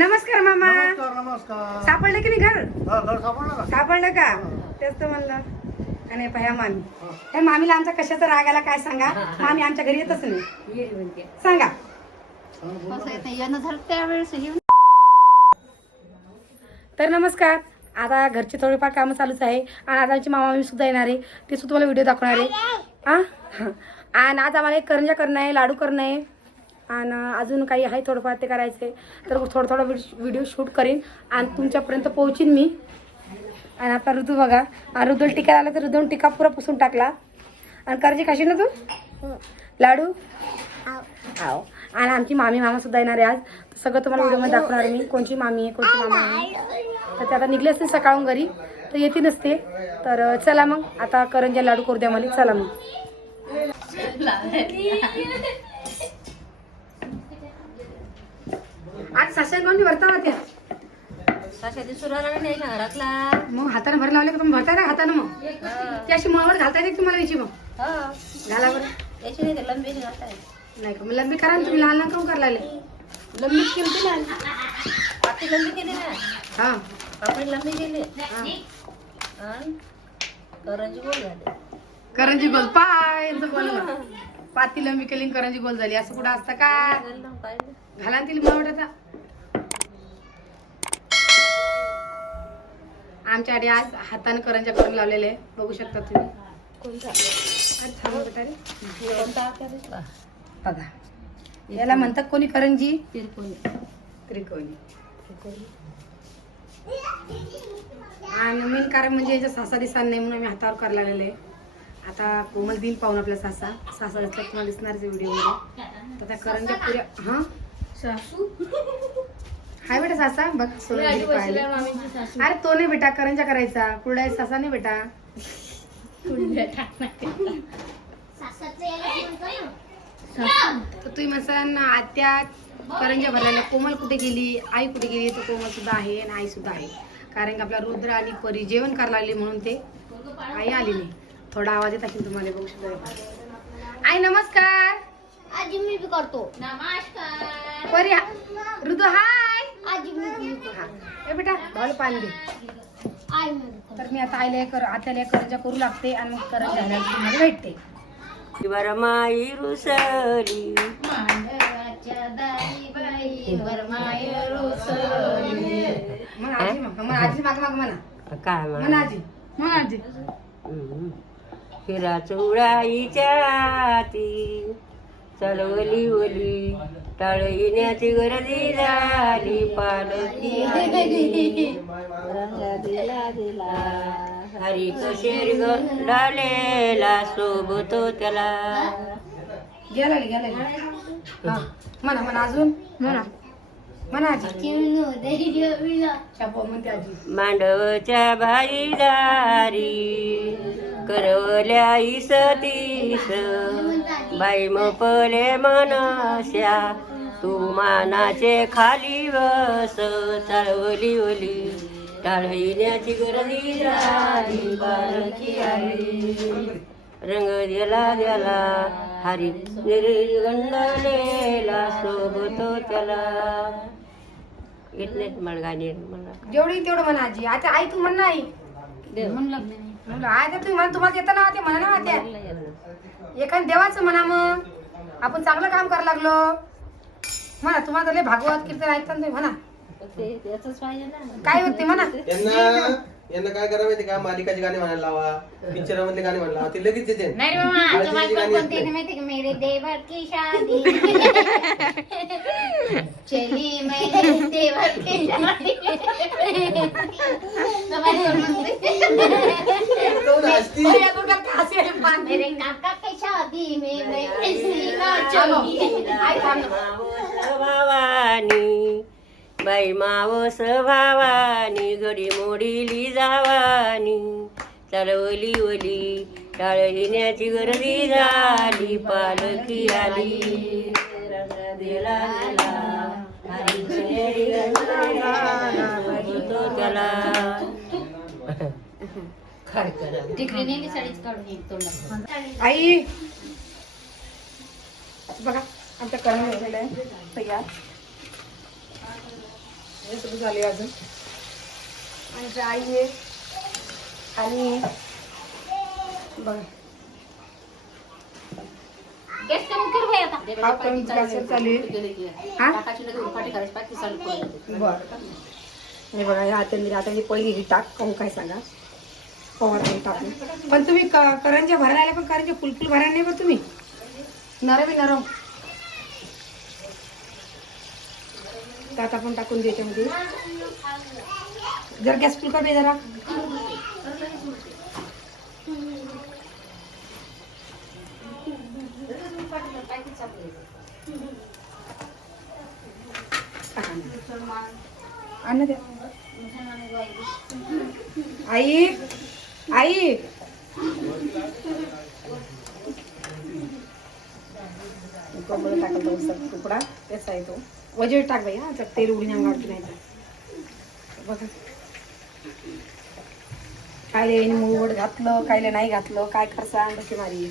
नमस्कार मामा. नमस्कार नमस्कार. सापडलं की नाही घर? हा, घर सापडलं का सापडलं का? तेच तर म्हणलं. आणि पह्या मामी. त्या मामीला आमचा कशाचा राग आला काय सांगा? मामी आमच्या घरी येतच नाही. सांगा. येणं झालं त्यावेळेस येऊन. तर नमस्कार. आता घरचे थोडेफार कामं चालूच आहे. आणि आज आमची मामा मामी सुद्धा येणार आहे. ते सुद्धा तुम्हाला व्हिडिओ दाखवणार आहे. हां. आणि आज आम्हाला एक करंजा करणं आहे लाडू करणं आहे. आणि अजून काही आहे थोडंफार ते करायचे तर थोडं थोडं व्हिडिओ शूट करीन आणि तुमच्यापर्यंत पोहोचीन मी. आणि आता ऋतू बघा. आणि ऋतूला टिका आला तर ऋतून टिका पुरा पुसून टाकला. आणि करजी खाशील ना तू? लाडू? आव. आणि आमची मामी मामा सुद्धा येणार आहे आज. सगळं तुम्हाला व्हिडिओमध्ये दाखवणार मी. कोणची मामी आहे कोणची मामा आहे तर ते आता निघले असते सकाळून घरी. तर येते नसते तर चला मग. आता करंजा लाडू करू द्या मला. चला मग. आज साशा कोणी भरता होत्या? नाही ना घरातला? मग हाताने भर लावले तुम्ही भरता का हाताने मग. ती अशी मळवट घालता येते का तुम्हाला याची मग? घाला बरं. नाही ते लंबी घालताय नाही का? मग लंबी करा ना तुम्ही लहान लहान काऊन करायला लागले? लंबी केली लहान. लंबी केली ना. हा. लंबी केली. करंजी गोल झाले. करंजी गोल. पाय यांचं बोलणं पाती लंबी केली आणि करंजी गोल झाली. असं कुठं असतं का? घालणं पाहिजे घाला ना तिला आता आमच्याकडे आज हाताने करंजा करून लावलेले आहे. बघू शकता तुम्ही. कोणता? बघा. याला म्हणतात कोणी करंजी? तिरकोणी. त्रिकोणी. आणि मेन कारण म्हणजे याच्या सासा दिसा नाही म्हणून आम्ही हातावर करायला लागलेले. आता कोमल दिन पाहून आपला सासा. सासा दिसला तुम्हाला दिसणारच व्हिडिओमध्ये. तर त्या करंजा पुऱ्या हा? सासू. हाय बेटा सासा बघ सोनं पाहिलं. अरे तो नाही बेटा करंजा करायचा. कुरडा सासा नाही बेटा. तर तुम्ही म्हणसान आत्या करंजा भरलेल्या कोमल कुठे गेली? आई कुठे गेली? तर कोमल सुद्धा आहे आणि आई सुद्धा आहे. कारण की आपला रुद्र आणि परी जेवण करायला लागली म्हणून ते आई आली नाही थोडा आवाज येत असेल तुम्हाला बघू शकता आई नमस्कार. आजी मी करतो. नमस्कार. परी हा- बी हा. ए बेटा भाऊ पाणी दे. तर मी आता आईला कर आत्याला करंजा करू लागते आणि मग करंजा तुम्हाला भेटते. वरमाई रुसली. मांडवाच्या दारी बाई वरमाय रुसली मग आजी मग मग आजी माग माग म्हणा. काय म्हणा म्हणा? आजी म्हणा आजी. हिरा चुडाईच्या ती चलवली ओली टाळ येण्याची गर्दी झाली पालखी आली. दिला दिला हरी कशेर गंडालेला सोबतो त्याला. गेला गेला हा म्हणा म्हणा अजून. म्हणा. मांडवच्या भाईदारी करवल्या इसतीस बाई मपले मनस्या तू मानाचे खाली बस चालवली ओली. टाळविण्याची गर्दी झाली आली रंग दिला द्याला हरी गंडलेला सोबतो त्याला. येत नाहीत मला गाणी मला जेवढी तेवढं म्हणा आजी. आता आई तू म्हण ना आई म्हणलं. तर तुम्ही म्हणा तुम्हाला येतं ना ते म्हणा ना त्या एखाद देवाचं म्हणा मग. आपण चांगलं काम करायला लागलो. म्हणा तुम्हाला तर लय भागवत कीर्तन ऐकता ना तुम्ही म्हणा. त्याच पाहिजे ना. काय होते म्हणा. यांना यांना काय करा माहिती का? मालिकाची गाणी म्हणायला लावा पिक्चर मधले गाणी म्हणायला लावा ते लगेच येते नाही रे मामा कोणती. माहिती का? मेरे देवर की शादी. चली मेरे देवर की शादी काहून हसती? या डोक्यात का हसी आली पान? मेरे काका की शादी में मैं कैसी चलो. नाचूंगी आई थांब ना. मावस भावानी बाई मावस भावानी घडी मोडीली जावानी चालवली ओली टाळ येण्याची गर्दी झाली पालखी आली. आई बघा. आमच्या करून झालेलं आहे तयार सुरू झाली अजून. आणि आई आहे. आणि बघा. हा हा? बरं. हे बघा ह्या हातांनी आता ही पहिली ही टाक. कहू काय सांगा? पवार टाकून पण तुम्ही क- करंज्या भरायला पण करंज्या फुलफुल भरायला नाही पण तुम्ही. नरम आहे तर आता आपण टाकून द्यायच्या मध्ये जर गॅस फुल कर जरा. अन्न द्या. आई आई. कोंबडं टाकतो तुकडा त्याचा आहे तो. वजेट टाक बाई हा त्यात तेल उडीने अंगावरती नाही तर. बघा. कायले मूड घातलं कायले नाही घातलं काय करसा बसे मारी?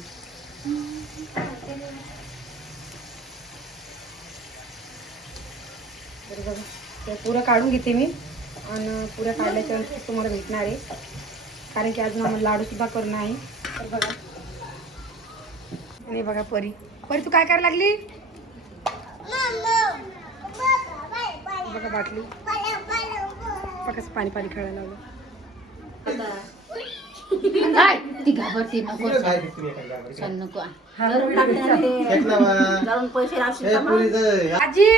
तर बघा. पुरं काढून घेते मी आणि पुऱ्या काढल्याच्या नंतर तुम्हाला भेटणार आहे. कारण की अजून आम्हाला लाडू सुद्धा करणं आहे. तर बघा. आणि बघा परी. परी तू काय करायला लागली? बघा बाटली. कसं पाणी पाणी खेळायला लागलं ती घाबरते नको. चल. हे. आजी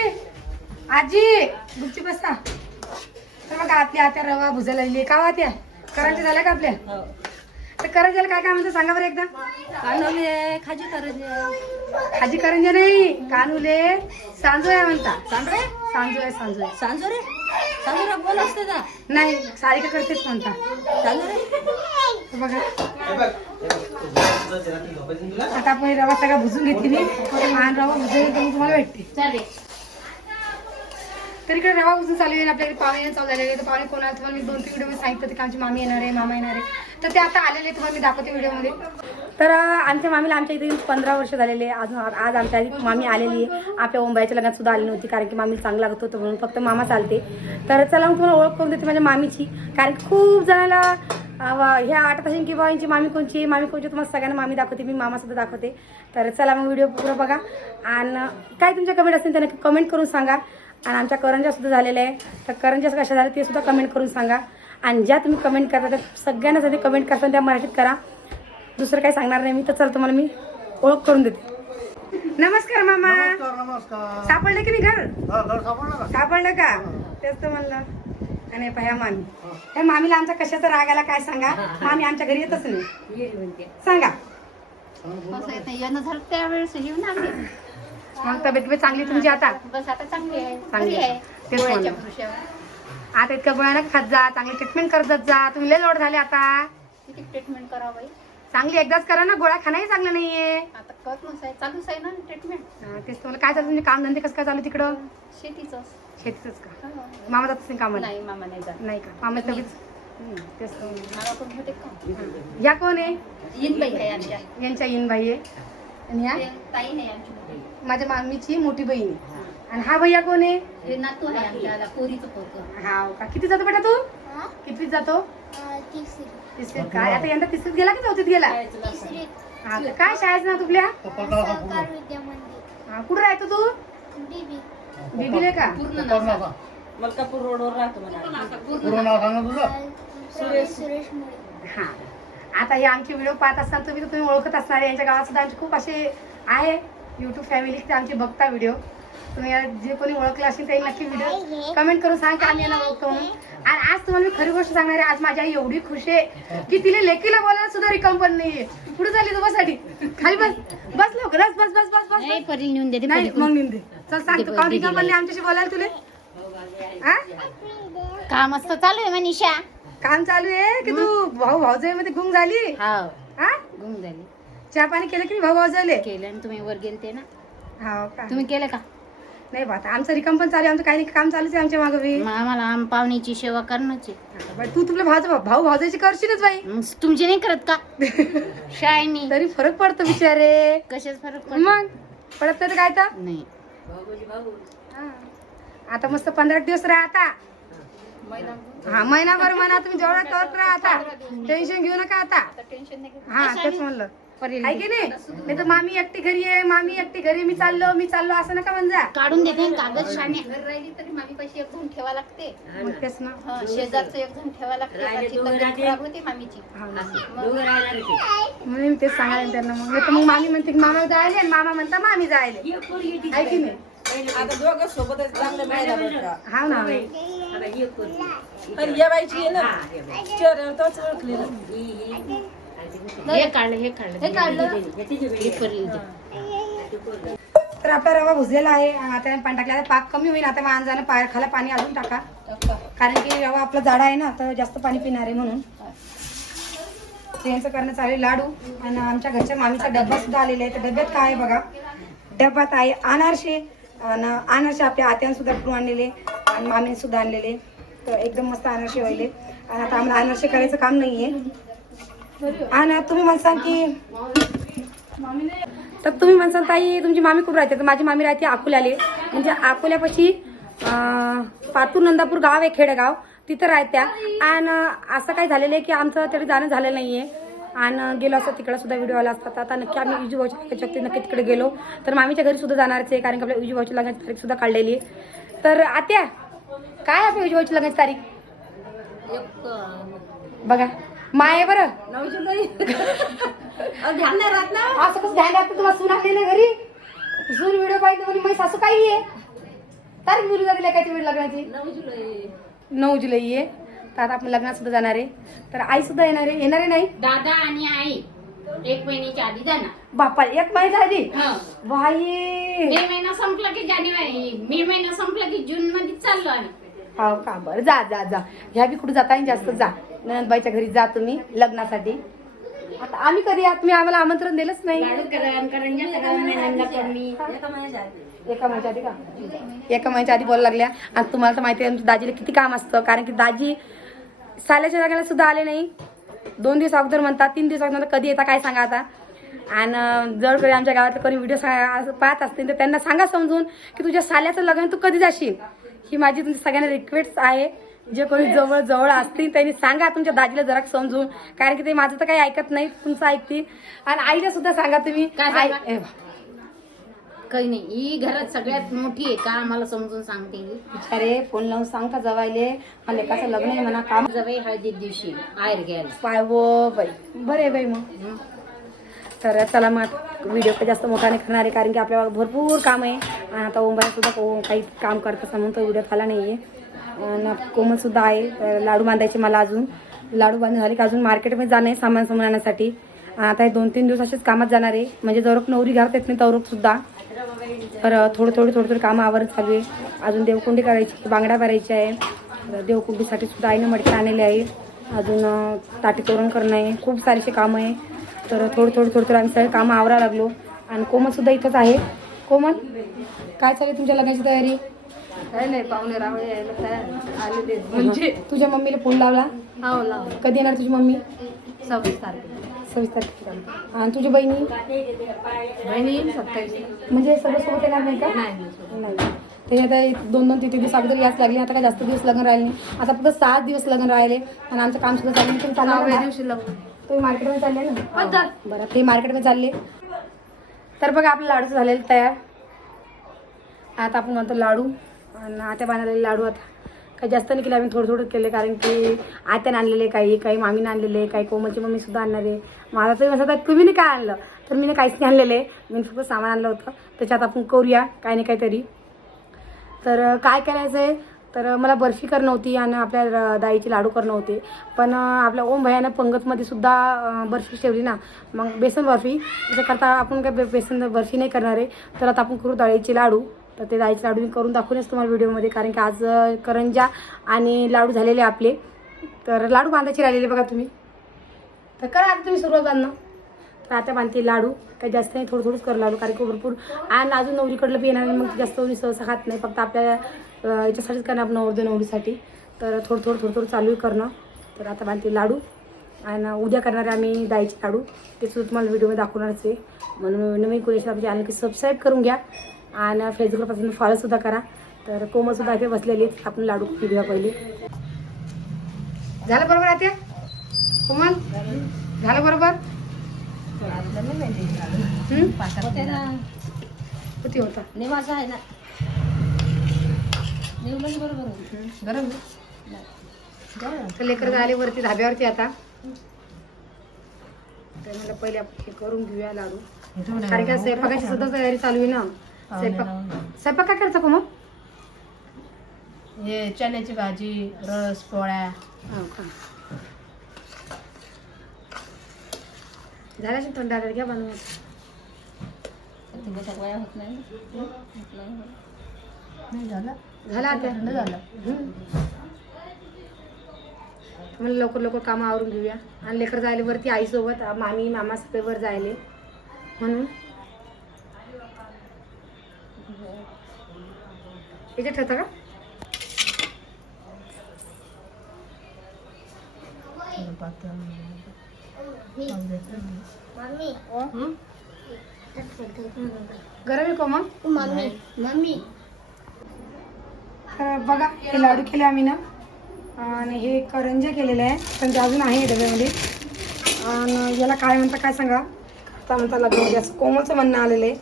आजी गुपची बसा. तर मग आपल्या आता रवा भुजायला लागली का वात्या करंजी झाल्या का आपल्या तर करंजीला काय काय म्हणतं सांगा बरं एकदा? कानवले खाजी करायचे खाजी करंजी नाही कानुले सांजोया म्हणता. सांजोया? सांजोया सांजोरे? सांजोरे बोल असते का नाही सारिका करतेच म्हणता. सांजोरे? बघा. हे हे? आता आपण रवा सगळा भुजून घेते मी आणि रवा भुजून तुम्हाला भेटते. चालेल. तर इकडे रवा उजून चालू आहे आपल्याकडे पाहुणे चालू झालेले आहे. तर पाहुणे कोणाला तुम्हाला मी दोन तीन व्हिडिओ सांगितलं होते की आमची मामी येणार आहे मामा येणार आहे. तर ते आता आलेले आहे, तुम्हाला मी दाखवते व्हिडिओमध्ये. तर आमच्या मामीला आमच्या इथे पंधरा वर्ष झालेले आहे. अजून आज आमच्या आधी मामी आलेली आहे. आपल्या मुंबईच्या लग्नात सुद्धा आली नव्हती कारण की मामी चांगला लागत होतं म्हणून फक्त मामा चालते. तर चला मग तुम्हाला ओळख करून देते माझ्या मामीची. कारण की खूप जणाला अं, ह्या आठ तासांची की यांची मामी कोणची मामी कोणची तुम्हाला सगळ्यांना मामी दाखवते मी मामासुद्धा दाखवते. तर चला मग व्हिडिओ पुरं बघा. आणि काय तुमच्या कमेंट असतील त्यांना कमेंट करून सांगा. आणि आमच्या करंज्या सुद्धा झालेल्या आहे. तर करंज्या कशा झाल्या ते सुद्धा कमेंट करून सांगा. आणि ज्या तुम्ही कमेंट करता त्या सगळ्यांना साठी कमेंट करताना त्या मराठीत करा दुसरं काही सांगणार नाही मी. तर चल तुम्हाला मी ओळख करून देते. नमस्कार मामा. नमस्कार नमस्कार. सापडले की नाही घर? हा, घर सापडलं का सापडलं का? तेच तर म्हणलं. आणि पाह्या मामी. त्या मामीला आमचा कशाचा राग आला काय सांगा? मामी आमच्या घरी येतच नाही. सांगा. येणं झालं त्यावेळेस येऊन आम्ही. मग तब्येत बिब्येत चांगली तुमची आता? बस आता चांगली आहे. चांगली आहे. तेच म्हणलं. आता इतकं गोळ्यानं खात जा चांगली ट्रीटमेंट करत जा. तुम्ही लय लोड झाले आता. किती ट्रीटमेंट करावं बाई? चांगली एकदाच करा ना गोळ्या खाणंही चांगलं नाहीये. आता नसाय चालूच आहे ना ट्रीटमेंट हा, तेच तुम्हाला काय चालू तुमचे काम धंदे कसं काय चालू तिकडं? शेतीच शेतीच का? मामा जात असेल कामाला? नाही मामा नाही जात. नाही का? मामा तब्येत? हम्म, तेच तर. होते का? या कोण आहे? येईन बाई आहे आमच्या. यांच्या इन भाई आहे. आणि या ताई नाही आमची मोठी. माझ्या मामीची मोठी बहीण आहे. आणि हा भैया कोण आहे? हे नातू आहे आमच्या पोरीचं पोरग. हा का? किती जातो बेटा तू? कितवीत जातो? तिसरीत. काय? आता यंदा तिसरीत गेला की चौथीत गेला? हा तर काय शाळेचं पप्पा पूर्ण हा कुठं राहतो तू? बिबीले का? पूर्ण नाव सांग. मलकापूर रोडवर राहतो मला पूर्ण नाव सांगा तुझं. हा. आता हे आमचे व्हिडिओ पाहत असताना तुम्ही तर तुम्ही ओळखत असणार यांच्या गावात सुद्धा आमचे खूप असे आहे. युट्यूब फॅमिली ते आमचे बघता व्हिडिओ तुम्ही या- जे कोणी ओळखलं असेल ते नक्की व्हिडिओ कमेंट करून सांग की आम्ही यांना ओळखतो म्हणून. आणि आज तुम्हाला मी खरी गोष्ट सांगणार आहे आज माझी आई एवढी खुश आहे की तिला लेकीला बोलायला सुद्धा रिकाम पण नाहीये. पुढे झाली तू? बसाठी खाली बस. बस लवकर. बस बस बस बस बस. नाही परी नेऊन देते नाही पलीकडून. मग निंदे चल सांग तू का रिकाम पण नाही आमच्याशी बोलायला तुले. काम असतं. चालू आहे मनीषा काम चालू आहे की तू भाऊ भाऊजाई मध्ये गुंग झाली? हा हा? गुम झाली. चहा पाणी केलं की भाऊ भाऊजाईले? केलं आणि तुम्ही वर गेलते ना. हो का? तुम्ही केलं का? नाही बात आमचं रिकाम पण चालू आहे. आमचं काही नाही काम चालूच आहे आमच्या मागं बी. मग आम्हाला आम पाहुणीची सेवा करणंच आहे. बाई, तू तुला भाऊ भाऊ भाऊजाईची करशीलच बाई. मग तुमची नाही करत का? शाळेनी तरी फरक पडतो बिचारे. कशाच फरक पडतो? मग? पडत नाही तर काय तर? नाही. हा. आता मस्त पंधरा दिवस राहा आता हा महिनाभर म्हणा तुम्ही जेवढा करत राहा आता. टेन्शन घेऊ नका आता. हा तेच म्हणलं. आहे की नाही? नाही तर मामी एकटी घरी आहे मामी एकटी घरी मी चाललो मी चाललो असं नका म्हणजा काढून देते कागद शाणे घर राहिली तरी मामी पैसे एक जण ठेवा लागते. मग तेच ना. हं, शेजारचं एक जण ठेवा लागते राहिले त्याची दोघं तब्येत राहते. खराब होते मामीची. हा. म्हणून मी तेच सांगायला त्यांना मग. नाही तर मग मामी म्हणते की मामा जायले आणि मामा म्हणता मामी जायले. आहे की नाही? आता दोघं सोबतच चांगलं महिना भेटला हा ना. आता पोरगी. आणि या बाईची आहे ना बघ. चेहऱ्यावर तोच ओळखली ना. ही- आणि ती दुसरी. काढलं हे काढलं. हे काढलं हे तिची वेगळी. पडली इथे. ती पोरगी. तर आपला रवा भुजलेला आहे. आता पाणी टाकला. आता पाक कमी होईल. आता मान जाणं पाय खाला पाणी अजून टाका. कारण की रवा आपला जाडा आहे ना तर जास्त पाणी पिणार आहे म्हणून. तर यांचं करणं चालेल लाडू आणि आमच्या घरच्या मामीचा डब्बा सुद्धा आलेला आहे. तर डब्यात काय आहे बघा. डब्यात आहे अनारसे आणि अनारसे आपल्या आत्याने सुद्धा करून आणलेले आणि मामीने सुद्धा आणलेले. तर एकदम मस्त अनारसे व्हायले. आणि आता आम्हाला अनारसे करायचं काम नाहीये. आणि तुम्ही म्हणसान की तर तुम्ही म्हणसाल ताई तुमची मामी खूप राहते. तर माझी मामी राहते अकोल्याले. म्हणजे अकोल्यापाशी पातूर नंदापूर गाव आहे खेडेगाव. तिथं राहत्या. आणि असं काही झालेलं आहे की आमचं तरी जाणं झालं नाही आहे आणि गेलो असं तिकडे सुद्धा व्हिडिओ आला असतात आता नक्की आम्ही विजू भाऊच्या शक्ती नक्की तिकडे गेलो. तर मामीच्या घरी सुद्धा जाणारच आहे कारण की आपल्या विजू भाऊची लग्नाची तारीख सुद्धा काढलेली आहे. तर आत्या काय आपल्या विजू भाऊची लग्नाची तारीख? बघा. माय बरं. नऊ जुलै. ध्यान नाही राहत ना. असं कसं ध्यान राहतं तुम्हाला सून ना घरी? सून व्हिडिओ पाहिजे म्हणे माझी सासू काही आहे? तारीख मुली झाली काय वेळ लग्नाची? नऊ जुलै. नऊ जुलै आहे. तर आता आपण लग्नात सुद्धा जाणार आहे. तर आई सुद्धा येणार आहे. येणार आहे नाही? दादा आणि आई. एक महिन्याच्या आधी जाणार. बापा एक महिना आधी? हं. बाई. मे महिना संपला की जानेवारी? मे महिना संपला की जून मध्ये चाललो आम्ही. हो का? बरं जा जा जा. ह्या बी कुठे जाता जास्त जा. नंदबाईच्या घरी जा तुम्ही लग्नासाठी. आता आम्ही कधी या तुम्ही आम्हाला आमंत्रण दिलंच नाही. लाडू करण करंजा करण नंदा करणी एका महिन्याच्या आधी एका महिन्याच्या आधी का? एका महिन्याच्या आधी बोलायला लागल्या. आणि तुम्हाला तर माहिती आहे आमच्या दाजीला किती काम असतं. कारण की दाजी साल्याच्या जागेला सुद्धा आले नाही. दोन दिवस अगोदर म्हणतात तीन दिवस अगोदर कधी येता काय सांगा आता. आणि जर कधी आमच्या गावात कोणी व्हिडिओ पाहत असतील तर त्यांना सांगा समजून की तुझ्या साल्याचं लग्न तू कधी जाशील? ही माझी तुमच्या सगळ्यांना रिक्वेस्ट आहे. जे कोणी जवळ जवळ असतील त्यांनी सांगा तुमच्या दाजीला जरा समजून. कारण की ते माझं तर काही ऐकत नाही तुमचं ऐकतील. आणि आईला सुद्धा सांगा तुम्ही. काय काही नाही. ही घरात सगळ्यात मोठी आहे का आम्हाला समजून सांगते ही. बिचारे फोन लावून सांगता जवायले? मला लेकाचं लग्न आहे म्हणा काम जवळ हळदी दिवशी आयर घ्यायला पाय वो बाई. बरे बाई मग. हं. तर चला मग व्हिडिओ काही जास्त मोठा नाही करणार आहे कारण की आपल्याला भरपूर काम आहे. आणि आता ओंबाई सुद्धा को- काही काम करत असं म्हणून तो व्हिडिओ आला नाही आहे आणि कोमल सुद्धा आहे तर लाडू बांधायचे मला अजून. लाडू बांधून झाले की अजून मार्केटमध्ये जाणं आहे सामान सामान आणण्यासाठी आणि आता हे दोन तीन दिवस असेच कामात जाणार आहे. म्हणजे जवळ नवरी घरात येत नाही तवरक सुद्धा. तर थोडं थोडं थोडं थोडं कामं आवरत चालू आहे. अजून देवकुंडी करायची बांगड्या भरायची आहे. देवकुंडीसाठी सुद्धा आईनं मडके आणलेले आहे अजून ताटी तोरण करणं आहे. खूप सारीचे कामं आहे. तर थोडं थोडं थोडं थोडं आम्ही सगळे कामं आवरा लागलो. आणि कोमल सुद्धा इथंच आहे. कोमल काय चालू तुमच्या लग्नाची तयारी? काय नाही पाहुणे रावळे यायला तयार. आले ते म्हणजे तुझ्या मम्मीला फोन लावला? हो कधी येणार तुझी मम्मी? सव्वीस तारखेला. सव्वीस तारखेला आणि तुझी बहिणी? बहिणी सत्तावीस. म्हणजे सगळं सोबत येणार नाही का? नाही नाही ते आता दोन दोन तीन दिवस अगोदर याच लागले आता काय जास्त दिवस लग्न राहिले नाही. आता फक्त सात दिवस लग्न राहिले आणि आमचं काम सुद्धा चाललं. तुम्ही चालणार? दिवशी लग्न. तुम्ही मार्केटमध्ये चालले ना? बरं. ते मार्केटमध्ये चालले. तर बघा आपलं लाडू झालेलं तयार. आता आपण म्हणतो लाडू. आणि आत्या बांधलेले लाडू आता. काही जास्त नाही केले आम्ही थोडं थोडं केले कारण की आत्याने आणलेले काही काही मामीने आणलेले काही कोमलची मम्मी सुद्धा आणणार आहे. माझा तरी म्हणतात तुम्ही नाही काय आणलं? तर मी काहीच नाही आणलेले. मी फक्त सामान आणलं होतं. त्याच्यात आपण करूया काही नाही काहीतरी. तर काय करायचं आहे तर मला बर्फी करणं होती आणि आपल्या र- दाईचे लाडू करणं होते. पण आपल्या ओम भयानं पंगतमध्ये सुद्धा बर्फी ठेवली ना. मग बेसन बर्फी. त्याच्याकरता आपण काय बे- बेसन बर्फी नाही करणार आहे. तर आता आपण करू डाळीचे लाडू. तर ते दाईचे लाडू मी करून दाखवूनच तुम्हाला व्हिडिओमध्ये कारण की आज करंजा आणि लाडू झालेले आपले. तर लाडू बांधायचे राहिलेले बघा तुम्ही. तर करा आता तुम्ही सुरुवात बांधणं. तर आता बांधते लाडू. काही जास्त नाही थोडं थोडंच करू लागलो कारण की भरपूर. आणि अजून नवरीकडलं बी येणार नाही, मग जास्त नवरी सहसा खात नाही. फक्त आपल्या याच्यासाठीच करणार आपण नवरदेव नवरीसाठी. तर थोडं थोडं थोडं थोडं चालू आहे करणं. तर आता बांधते लाडू. आणि उद्या करणारे आम्ही दाईचे लाडू. ते सुद्धा तुम्हाला व्हिडिओमध्ये दाखवणारच आहे. म्हणून नवीन कोणी आपल्या चॅनल की सबस्क्राईब करून घ्या. आणि फेसबुकपासून फॉलोसुद्धा करा. तर कोमसुद्धा इथे बसलेली आहेत. आपण लाडू करून घेऊया पहिले. झालं बरोबर आता कोमल? झालं बरोबर? किती होता निवासा आहे ना बरोबर गरम लेकर आले वरती धाब्यावरती आता. तर मला पहिले हे करून घेऊया लाडू. कारण की स्वयंपाकाची सुद्धा तयारी चालू आहे ना. स्वयंपाक स्वयंपाक काय करायचा मग हे चण्याची भाजी रस पोळ्या. हो का? झाल्या असेल थंड आल्यावर घ्या बनवून. ते बटाक वया होत नाही. होत नाही. नाही झालं? झाला आता. थंड झालं. म्हणलं लवकर लवकर कामं आवरून घेऊया. आणि लेकर जायले वरती आईसोबत आ- मामी मामा सगळे वर जायले. म्हणून याच्यात ठेवता का? गरम आहे मम्मी. तर बघा हे लाडू केले आम्ही ना. आणि हे करंज्या केलेले आहे. पण ते अजून आहे डब्यामध्ये. आणि याला काय म्हणता काय सांगा? आता म्हणता लग्नामध्ये असं कोमलचं म्हणणं आलेलं आहे.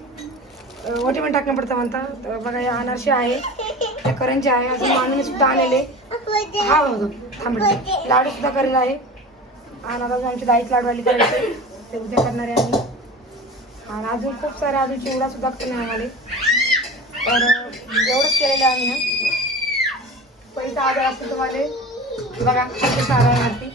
वटी पण टाकणं पडतं म्हणता. तर बघा या अनारसे आहे. हे करंजी आहे. अजून मानून सुद्धा आलेले. हा बघा थांबले लाडू सुद्धा करेल आहे. अनार अजून आमची दाईच लाडू आली करायचे ते उद्या करणारे आम्ही. आणि अजून खूप सारे अजून चिवडा सुद्धा करणे आम्हाला तर एवढंच केलेलं आहे आम्ही ना पैसा आजार असेल तुम्हाला. बघा किती सारा आहे